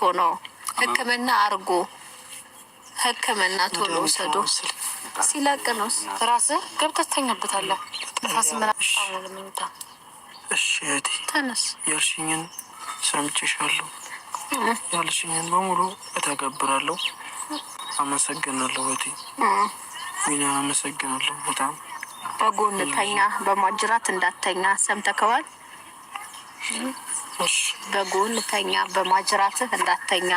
መጥፎ ነው። ሕክምና አርጎ ሕክምና ቶሎ ወሰዱ። ሲለቅ ነው ራስህ ገብተህ ተኛበታለህ። ንፋስ ምናምን ለምንታ እሺ እህቴ ተነስ። ያልሽኝን ሰምቼሻለሁ። ያልሽኝን በሙሉ እተገብራለሁ። አመሰግናለሁ እህቴ። ሚና አመሰግናለሁ በጣም። በጎን ተኛ፣ በማጅራት እንዳተኛ ሰምተከዋል። በጎን ተኛ፣ በማጅራትህ እንዳተኛ።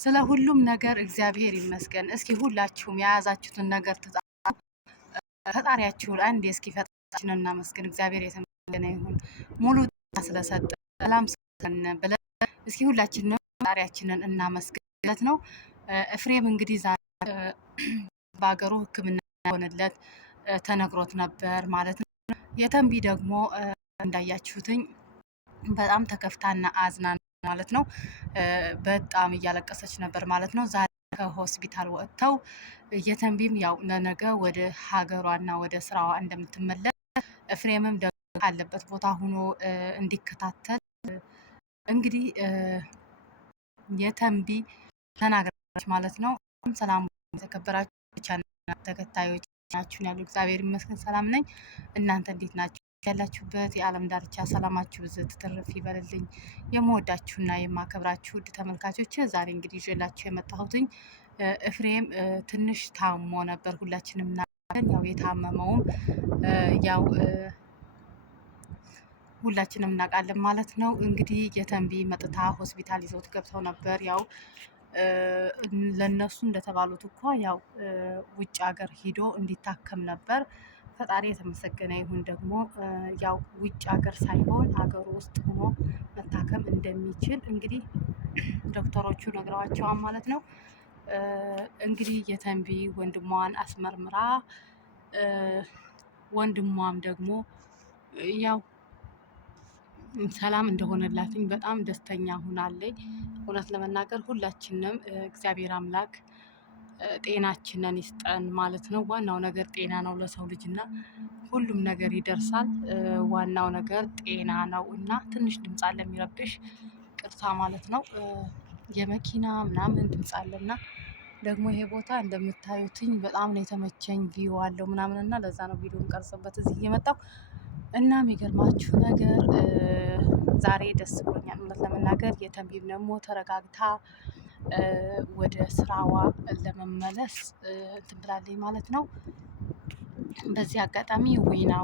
ስለ ሁሉም ነገር እግዚአብሔር ይመስገን። እስኪ ሁላችሁም የያዛችሁትን ነገር ፈጣሪያችሁን አንዴ እስኪ ፈጣሪያችንን እናመስግን። እግዚአብሔር የተመሰገነ ይሁን ሙሉ ስለሰጠ ሰላም ስለሰጠን ብለን እስኪ ሁላችንም ፈጣሪያችንን እናመስግንለት ነው። ኤፍሬም እንግዲህ ዛሬ በሀገሩ ሕክምና ሆነለት ተነግሮት ነበር ማለት ነው። የተንቢ ደግሞ እንዳያችሁትኝ በጣም ተከፍታና አዝና ማለት ነው። በጣም እያለቀሰች ነበር ማለት ነው። ዛሬ ከሆስፒታል ወጥተው የተንቢም ያው ለነገ ወደ ሀገሯና ወደ ስራዋ እንደምትመለስ ኤፍሬምም ደግሞ ካለበት ቦታ ሆኖ እንዲከታተል እንግዲህ የተንቢ ተናግራለች ማለት ነው። ሰላም የተከበራችሁ ቻናል ተከታዮች ናችሁን? ያሉ እግዚአብሔር ይመስገን ሰላም ነኝ። እናንተ እንዴት ናችሁ? ያላችሁበት የዓለም ዳርቻ ሰላማችሁ ብዝት ትርፍ ይበልልኝ። የምወዳችሁና የማከብራችሁ ውድ ተመልካቾች ዛሬ እንግዲህ ይዤላችሁ የመጣሁትኝ ኤፍሬም ትንሽ ታሞ ነበር። ሁላችንም እናውቃለን። ያው የታመመውም ያው ሁላችንም እናውቃለን ማለት ነው። እንግዲህ የተንቢ መጥታ ሆስፒታል ይዘውት ገብተው ነበር። ያው ለነሱ እንደተባሉት እኮ ያው ውጭ ሀገር ሂዶ እንዲታከም ነበር። ፈጣሪ የተመሰገነ ይሁን። ደግሞ ያው ውጭ ሀገር ሳይሆን ሀገሩ ውስጥ ሆኖ መታከም እንደሚችል እንግዲህ ዶክተሮቹ ነግረዋቸዋል ማለት ነው። እንግዲህ የተንቢ ወንድሟን አስመርምራ ወንድሟም ደግሞ ያው ሰላም እንደሆነላትኝ በጣም ደስተኛ ሁናለች። እውነት ለመናገር ሁላችንም እግዚአብሔር አምላክ ጤናችንን ይስጠን ማለት ነው። ዋናው ነገር ጤና ነው ለሰው ልጅ እና ሁሉም ነገር ይደርሳል። ዋናው ነገር ጤና ነው እና ትንሽ ድምፅ አለ የሚረብሽ ቅርታ ማለት ነው። የመኪና ምናምን ድምፅ አለና ደግሞ ይሄ ቦታ እንደምታዩትኝ በጣም ነው የተመቸኝ። ቪው አለው ምናምን እና ለዛ ነው ቪዲዮ ቀርጽበት እዚህ እየመጣሁ እና የሚገርማችሁ ነገር ዛሬ ደስ ብሎኛል እውነት ለመናገር። የተንቢም ደግሞ ተረጋግታ ወደ ስራዋ ለመመለስ እንትን ብላለች ማለት ነው። በዚህ አጋጣሚ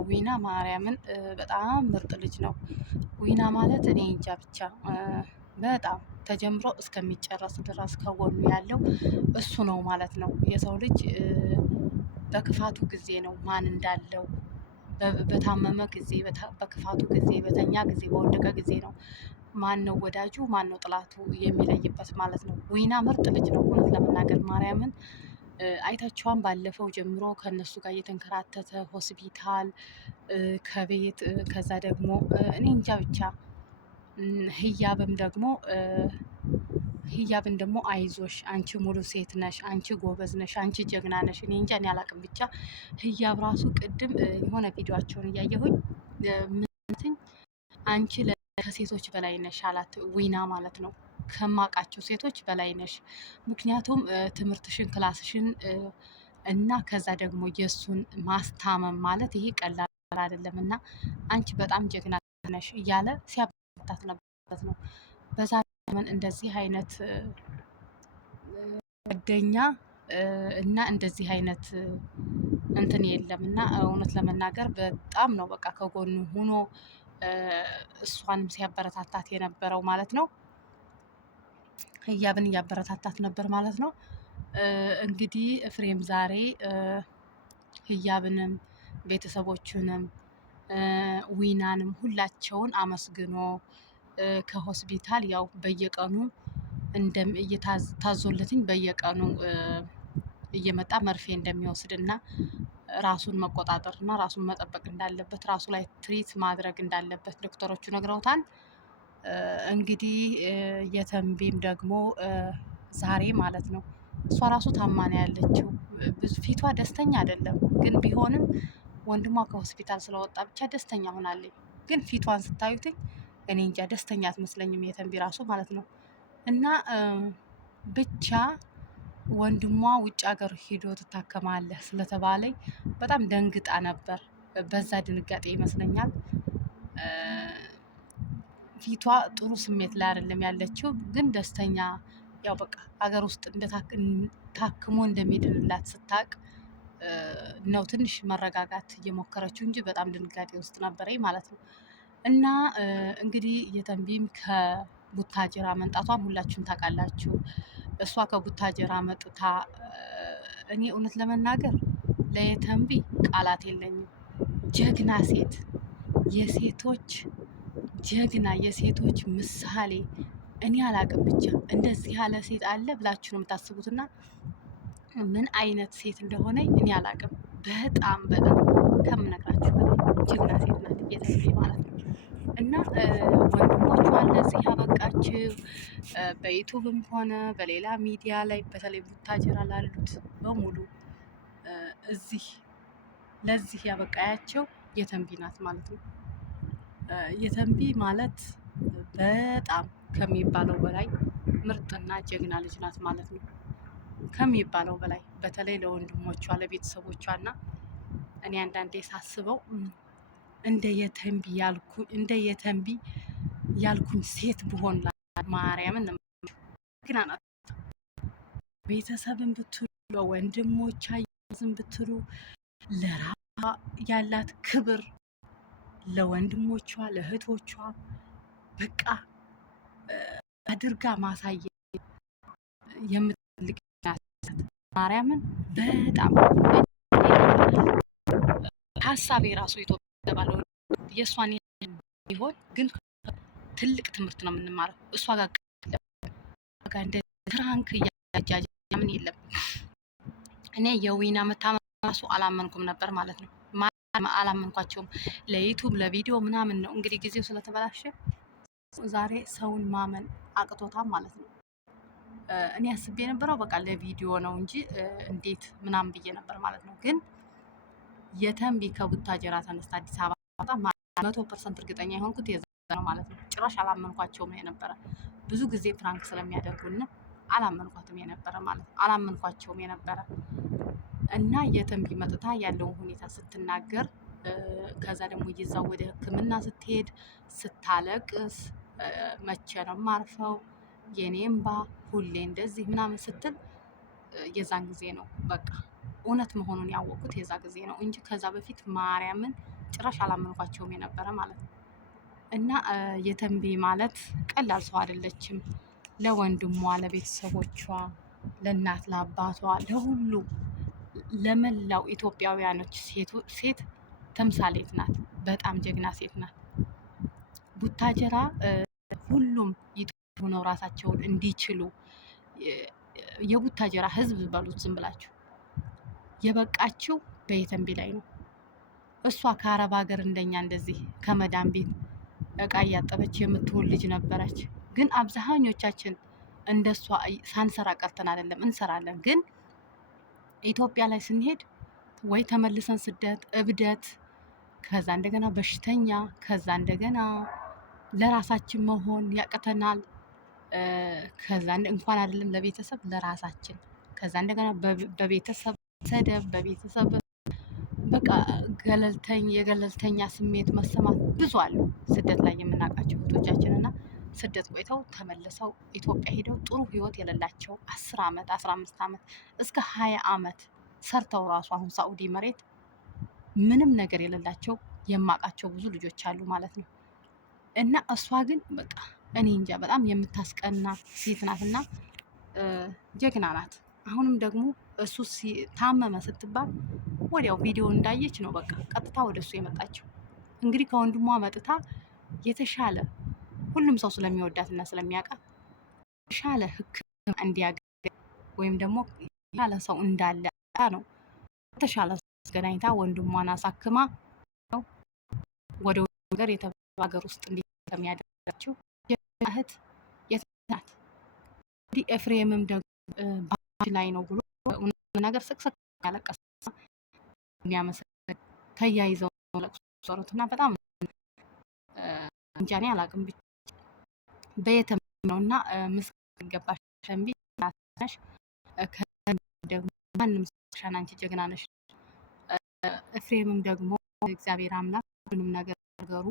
ዊና ማርያምን በጣም ምርጥ ልጅ ነው። ዊና ማለት እኔ እንጃ ብቻ በጣም ተጀምሮ እስከሚጨረስ ድረስ ከጎኑ ያለው እሱ ነው ማለት ነው። የሰው ልጅ በክፋቱ ጊዜ ነው ማን እንዳለው፣ በታመመ ጊዜ፣ በክፋቱ ጊዜ፣ በተኛ ጊዜ፣ በወደቀ ጊዜ ነው ማን ነው ወዳጁ ማን ነው ጥላቱ የሚለይበት ማለት ነው። ዊና ምርጥ ልጅ ነው እውነት ለመናገር ማርያምን አይታችኋን። ባለፈው ጀምሮ ከነሱ ጋር እየተንከራተተ ሆስፒታል ከቤት ከዛ ደግሞ እኔ እንጃ ብቻ ህያብን ደግሞ አይዞሽ አንቺ ሙሉ ሴት ነሽ፣ አንቺ ጎበዝ ነሽ፣ አንቺ ጀግና ነሽ። እኔ እንጃ እኔ አላቅም። ብቻ ህያብ ራሱ ቅድም የሆነ ቪዲዮቸውን እያየሁኝ ምንትኝ አንቺ ከሴቶች በላይ ነሽ አላት። ዊና ማለት ነው። ከማውቃቸው ሴቶች በላይ ነሽ። ምክንያቱም ትምህርትሽን ክላስሽን እና ከዛ ደግሞ የእሱን ማስታመም ማለት ይሄ ቀላል አይደለም እና አንቺ በጣም ጀግና ነሽ እያለ ሲያበረታት ነበር ነው። በዛ ዘመን እንደዚህ አይነት ጓደኛ እና እንደዚህ አይነት እንትን የለም እና እውነት ለመናገር በጣም ነው በቃ ከጎኑ ሆኖ እሷንም ሲያበረታታት የነበረው ማለት ነው። ህያብን እያበረታታት ነበር ማለት ነው። እንግዲህ ኤፍሬም ዛሬ ህያብንም ቤተሰቦቹንም ዊናንም ሁላቸውን አመስግኖ ከሆስፒታል ያው በየቀኑ ታዞለትኝ በየቀኑ እየመጣ መርፌ እንደሚወስድና ራሱን መቆጣጠር እና ራሱን መጠበቅ እንዳለበት ራሱ ላይ ትሪት ማድረግ እንዳለበት ዶክተሮቹ ነግረውታል። እንግዲህ የተንቢም ደግሞ ዛሬ ማለት ነው እሷ ራሱ ታማኝ ያለችው ፊቷ ደስተኛ አይደለም፣ ግን ቢሆንም ወንድሟ ከሆስፒታል ስለወጣ ብቻ ደስተኛ ሆናለች። ግን ፊቷን ስታዩትኝ እኔ እንጃ ደስተኛ አትመስለኝም የተንቢ ራሱ ማለት ነው። እና ብቻ ወንድሟ ውጭ ሀገር ሄዶ ትታከማለህ ስለተባለኝ በጣም ደንግጣ ነበር። በዛ ድንጋጤ ይመስለኛል ፊቷ ጥሩ ስሜት ላይ አይደለም ያለችው፣ ግን ደስተኛ ያው በቃ ሀገር ውስጥ ታክሞ እንደሚድንላት ስታቅ ነው ትንሽ መረጋጋት እየሞከረችው እንጂ በጣም ድንጋጤ ውስጥ ነበረኝ ማለት ነው። እና እንግዲህ የተንቢም ከቡታጀራ መንጣቷን ሁላችሁም ታውቃላችሁ። እሷ ከቡታጀራ መጥታ እኔ እውነት ለመናገር ለየተንቢ ቃላት የለኝም። ጀግና ሴት፣ የሴቶች ጀግና፣ የሴቶች ምሳሌ። እኔ አላቅም ብቻ እንደዚህ ያለ ሴት አለ ብላችሁ ነው የምታስቡትና ምን አይነት ሴት እንደሆነ እኔ አላቅም። በጣም በጣም ከምነግራችሁ በላይ ጀግና ሴት ናት የተንቢ ማለት ነው። እና ወንድሞቿን ለዚህ ያበቃችው በዩቱብም ሆነ በሌላ ሚዲያ ላይ በተለይ ቡታጀራ ላሉት በሙሉ እዚህ ለዚህ ያበቃያቸው የተንቢ ናት ማለት ነው። የተንቢ ማለት በጣም ከሚባለው በላይ ምርጥና ጀግና ልጅ ናት ማለት ነው። ከሚባለው በላይ በተለይ ለወንድሞቿ ለቤተሰቦቿ እና እኔ አንዳንዴ ሳስበው እንደ የተንቢ ያልኩኝ ሴት ብሆን ማርያምን ግና ናት። ቤተሰብን ብትሉ ለወንድሞቿ ዝም ብትሉ ለራሷ ያላት ክብር ለወንድሞቿ ለእህቶቿ በቃ አድርጋ ማሳየት የምትፈልግ ማርያምን በጣም ሀሳቤ ራሱ ኢትዮጵያ ባለው የእሷን ይሆን ግን ትልቅ ትምህርት ነው የምንማረው። እሷ ጋር እንደ ፍራንክ እያጃጅ ምን የለም። እኔ የዊና መታመም ራሱ አላመንኩም ነበር ማለት ነው። አላመንኳቸውም። ለዩቱብ ለቪዲዮ ምናምን ነው እንግዲህ ጊዜው ስለተበላሸ ዛሬ ሰውን ማመን አቅቶታል ማለት ነው። እኔ አስቤ የነበረው በቃ ለቪዲዮ ነው እንጂ እንዴት ምናምን ብዬ ነበር ማለት ነው። ግን የተንቢ ከቡታጀራ ተነስታ አዲስ አበባ 100% እርግጠኛ የሆንኩት የዛ ነው ማለት ነው። ጭራሽ አላመንኳቸውም የነበረ ብዙ ጊዜ ፕራንክ ስለሚያደርጉና አላመንኳትም የነበረ ማለት ነው። አላመንኳቸውም የነበረ እና የተንቢ መጥታ ያለውን ሁኔታ ስትናገር ከዛ ደግሞ ይዛው ወደ ሕክምና ስትሄድ ስታለቅስ መቼ ነው ማርፈው የኔ እምባ ሁሌ እንደዚህ ምናምን ስትል የዛን ጊዜ ነው በቃ እውነት መሆኑን ያወቁት የዛ ጊዜ ነው እንጂ ከዛ በፊት ማርያምን ጭራሽ አላመንኳቸውም የነበረ ማለት ነው። እና የተንቢ ማለት ቀላል ሰው አይደለችም። ለወንድሟ፣ ለቤተሰቦቿ፣ ለእናት ለአባቷ፣ ለሁሉ ለመላው ኢትዮጵያውያኖች ሴት ተምሳሌት ናት። በጣም ጀግና ሴት ናት። ቡታጀራ ሁሉም ሆነው ራሳቸውን እንዲችሉ የቡታጀራ ህዝብ በሉት ዝም ብላችሁ የበቃችው በየተንቢ ላይ ነው። እሷ ከአረብ ሀገር እንደኛ እንደዚህ ከመዳን ቤት እቃ እያጠበች የምትውል ልጅ ነበረች። ግን አብዛኞቻችን እንደሷ ሳንሰራ ቀርተን አይደለም፣ እንሰራለን። ግን ኢትዮጵያ ላይ ስንሄድ ወይ ተመልሰን ስደት፣ እብደት፣ ከዛ እንደገና በሽተኛ፣ ከዛ እንደገና ለራሳችን መሆን ያቅተናል። ከዛ እንኳን አይደለም ለቤተሰብ ለራሳችን፣ ከዛ እንደገና በቤተሰብ ሰደብ፣ በቤተሰብ በቃ የገለልተኛ ስሜት መሰማት ብዙ አሉ። ስደት ላይ የምናውቃቸው እህቶቻችን እና ስደት ቆይተው ተመልሰው ኢትዮጵያ ሄደው ጥሩ ህይወት የሌላቸው 10 ዓመት 15 ዓመት እስከ 20 ዓመት ሰርተው ራሱ አሁን ሳኡዲ መሬት ምንም ነገር የሌላቸው የማውቃቸው ብዙ ልጆች አሉ ማለት ነው። እና እሷ ግን በቃ እኔ እንጃ በጣም የምታስቀና ሴት ናት እና ጀግና ናት። አሁንም ደግሞ እሱ ታመመ ስትባል ወዲያው ቪዲዮ እንዳየች ነው በቃ ቀጥታ ወደ እሱ የመጣችው። እንግዲህ ከወንድሟ መጥታ የተሻለ ሁሉም ሰው ስለሚወዳትና ስለሚያውቃት የተሻለ ሕክምና እንዲያገኝ ወይም ደግሞ ያለ ሰው እንዳለ ነው የተሻለ ገናኝታ ወንድሟን አሳክማ ወደ ሀገር ሀገር ውስጥ እንዲቀም ያደረገችው እህት የትናት እንግዲህ ኤፍሬምም ደግሞ ባንቺ ላይ ነው ብሎ ነገር ስቅስቅ ያለቀሰ የሚያመሰግን ተያይዘው ለቅሶ ሰሩትና በጣም እንጃ እኔ አላውቅም ብቻ በየተም ነውና ምስጋና ይገባሽ ሸንቢ ናሽ ደግሞ ማንም ሰሻን አንቺ ጀግና ነሽ። ኤፍሬምም ደግሞ እግዚአብሔር አምላክ ሁሉንም ነገር ነገሩ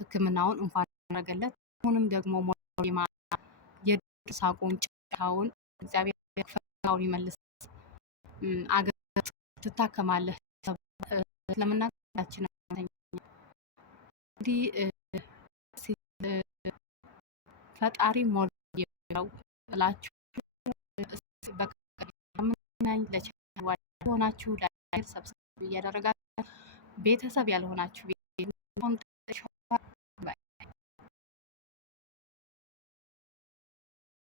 ሕክምናውን እንኳን ያደረገለት አሁንም ደግሞ ሞሪማ የሳቁን ጫውን እግዚአብሔር ፈቃውን ይመልስ አገር ትታከማለህ ለምናችን እንግዲህ ፈጣሪ ሞል ነው እላችሁ በቀናኝ ለቻናል ሆናችሁ ላይክ ሰብስክራይብ እያደረጋችሁ ቤተሰብ ያልሆናችሁ